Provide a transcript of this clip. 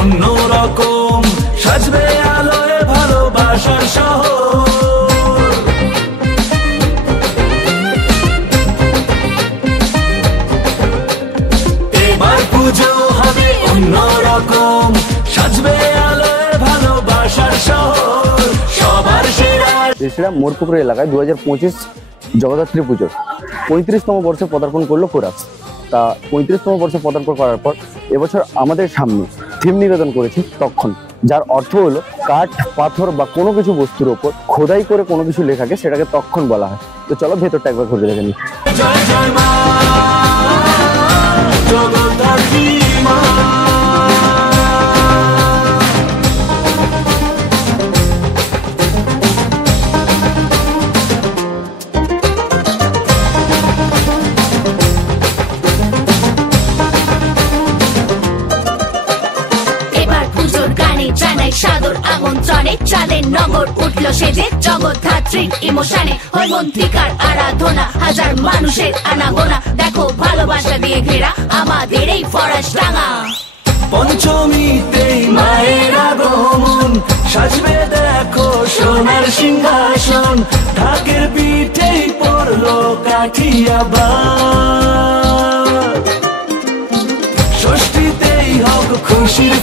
অন্য রকম, সাজবে আলোয় ভালোবাসার শহর। এবার পুজো হবে অন্য রকম, সাজবে আলোয় ভালোবাসার শহর। সবার সেরা শ্রীরাম মোড়পুকুর এলাকায় 2025 জগদ্ধাত্রী পুজোর 35তম বর্ষে পদার্পণ করলো কোরাস। তা 35তম বর্ষে পদার্পণ করার পর এবছর আমাদের সামনে থিম নিবেদন করেছে তক্ষণ, যার অর্থ হলো কাঠ, পাথর বা কোনো কিছু বস্তুর ওপর খোদাই করে কোনো কিছু লেখাকে সেটাকে তক্ষণ বলা হয়। তো চলো ভেতরটা একবার ঘুরে দেখে নিই। জয় জয় মা জগদ্ধাত্রী মা। জানাই সাদর আমন্ত্রণে, চাঁদের নগর উঠলো সেজে জগদ্ধাত্রীর ইমোশনে। হৈমন্তিকার আরাধনা, হাজার মানুষের আনাগোনা, দেখো ভালোবাসা দিয়ে ঘেরা আমাদের এই ফরাসডাঙ্গা। পঞ্চমীতেই মায়ের আগমন, সাজবে দেখো সোনার সিংহাসন। ঢাকের পিঠেই পড়লো কাঠিয়া বাদ, ষষ্ঠীতেই হোক খুশির